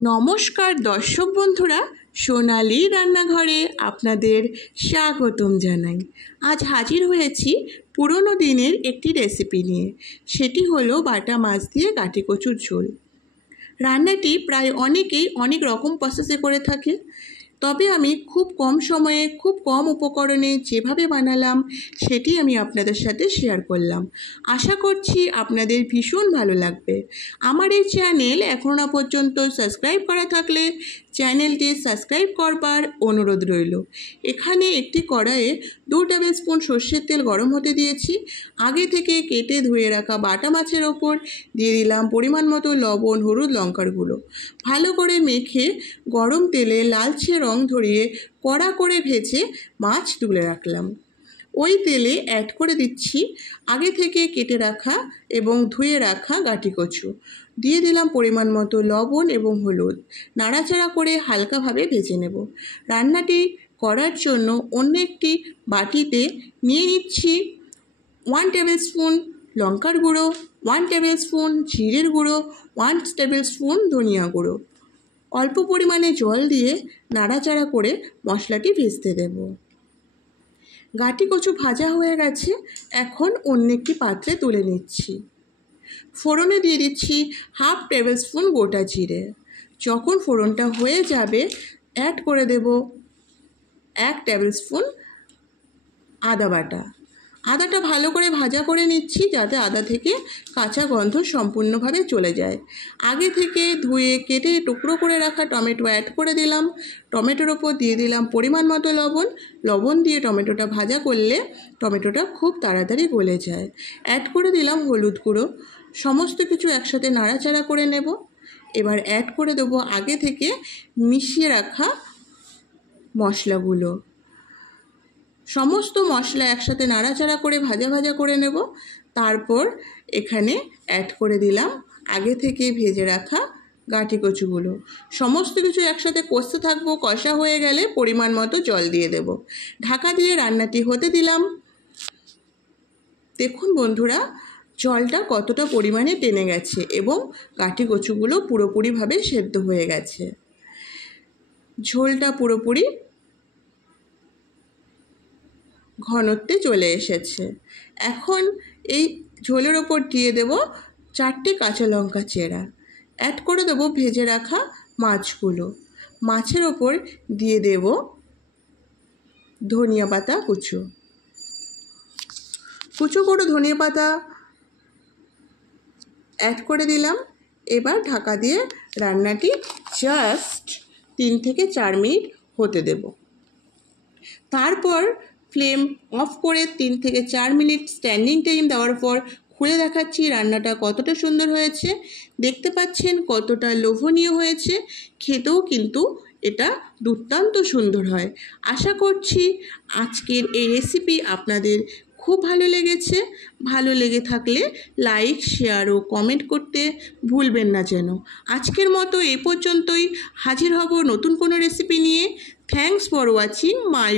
নমস্কার দর্শক বন্ধুরা, সোনালি রান্নাঘরে আপনাদের স্বাগতম জানাই। আজ হাজির হয়েছি পুরনো দিনের একটি রেসিপি নিয়ে। সেটি হলো বাটা মাছ দিয়ে গাঁটি কচুর ঝোল। রান্নাটি প্রায় অনেকেই অনেক রকম প্রসেসে করে থাকে, তবে আমি খুব কম সময়ে খুব কম উপকরণে যেভাবে বানালাম সেটি আমি আপনাদের সাথে শেয়ার করলাম। আশা করছি আপনাদের ভীষণ ভালো লাগবে। আমার এই চ্যানেল এখনও পর্যন্ত সাবস্ক্রাইব করা থাকলে চ্যানেলটি সাবস্ক্রাইব করবার অনুরোধ রইল। এখানে একটি কড়াইয়ে 2 টেবিল স্পুন সর্ষের তেল গরম হতে দিয়েছি। আগে থেকে কেটে ধুয়ে রাখা বাটা মাছের ওপর দিয়ে দিলাম পরিমাণ মতো লবণ, হলুদ, লঙ্কার গুঁড়ো। ভালো করে মেখে গরম তেলে লালচে রং ধরিয়ে কড়া করে ভেজে মাছ তুলে রাখলাম। ওই তেলে অ্যাড করে দিচ্ছি আগে থেকে কেটে রাখা এবং ধুয়ে রাখা গাঁটি কচু। দিয়ে দিলাম পরিমাণ মতো লবণ এবং হলুদ। নাড়াচাড়া করে হালকাভাবে ভেজে নেব। রান্নাটি করার জন্য অন্য একটি বাটিতে নিয়ে নিচ্ছি 1 টেবিল স্পুন লঙ্কার গুঁড়ো, 1 টেবিল স্পুন জিরের গুঁড়ো, 1 টেবিল স্পুন ধনিয়া গুঁড়ো। অল্প পরিমাণে জল দিয়ে নাড়াচাড়া করে মশলাটি ভেজতে দেব। গাঁটি কচু ভাজা হয়ে গেছে, এখন অন্য একটি পাত্রে তুলে নিচ্ছি। ফোড়নে দিয়ে দিচ্ছি 1/2 টেবিল স্পুন গোটা জিরে। যখন ফোড়নটা হয়ে যাবে অ্যাড করে দেব 1 টেবিল স্পুন আদা বাটা। আদাটা ভালো করে ভাজা করে নিচ্ছি যাতে আদা থেকে কাঁচা গন্ধ সম্পূর্ণভাবে চলে যায়। আগে থেকে ধুয়ে কেটে টুকরো করে রাখা টমেটো অ্যাড করে দিলাম। টমেটোর ওপর দিয়ে দিলাম পরিমাণ মতো লবণ দিয়ে টমেটোটা ভাজা করলে টমেটোটা খুব তাড়াতাড়ি গলে যায়। অ্যাড করে দিলাম হলুদ গুঁড়ো। সমস্ত কিছু একসাথে নাড়াচাড়া করে নেব। এবার অ্যাড করে দেবো আগে থেকে মিশিয়ে রাখা মশলাগুলো। সমস্ত মশলা একসাথে নাড়াচাড়া করে ভাজা করে নেব। তারপর এখানে অ্যাড করে দিলাম আগে থেকে ভেজে রাখা গাঁটি কচুগুলো। সমস্ত কিছু একসাথে কষতে থাকবো। কষা হয়ে গেলে পরিমাণ মতো জল দিয়ে দেব। ঢাকা দিয়ে রান্নাটি হতে দিলাম। দেখুন বন্ধুরা, জলটা কতটা পরিমাণে টেনে গেছে এবং গাঁটি কচুগুলো পুরোপুরিভাবে সেদ্ধ হয়ে গেছে। ঝোলটা পুরোপুরি ঘনত্বে চলে এসেছে। এখন এই ঝোলের ওপর দিয়ে দেব 4টে কাঁচা লঙ্কা চেরা। অ্যাড করে দেবো ভেজে রাখা মাছগুলো। মাছের ওপর দিয়ে দেব ধনিয়া পাতা কুচো করে ধনিয়া পাতা অ্যাড করে দিলাম। এবার ঢাকা দিয়ে রান্নাটি জাস্ট 3 থেকে 4 মিনিট হতে দেব। তারপর ফ্লেম অফ করে 3 থেকে 4 মিনিট স্ট্যান্ডিং টাইম দেওয়ার পর খুলে দেখাচ্ছি রান্নাটা কতটা সুন্দর হয়েছে। দেখতে পাচ্ছেন কতটা লোভনীয় হয়েছে। খেতেও কিন্তু এটা দুর্দান্ত সুন্দর হয়। আশা করছি আজকের এই রেসিপি আপনাদের খুব ভালো লেগেছে। ভালো লেগে থাকলে লাইক, শেয়ার ও কমেন্ট করতে ভুলবেন না যেন। আজকের মতো এই পর্যন্তই। হাজির হব নতুন কোনো রেসিপি নিয়ে। Thanks for watching my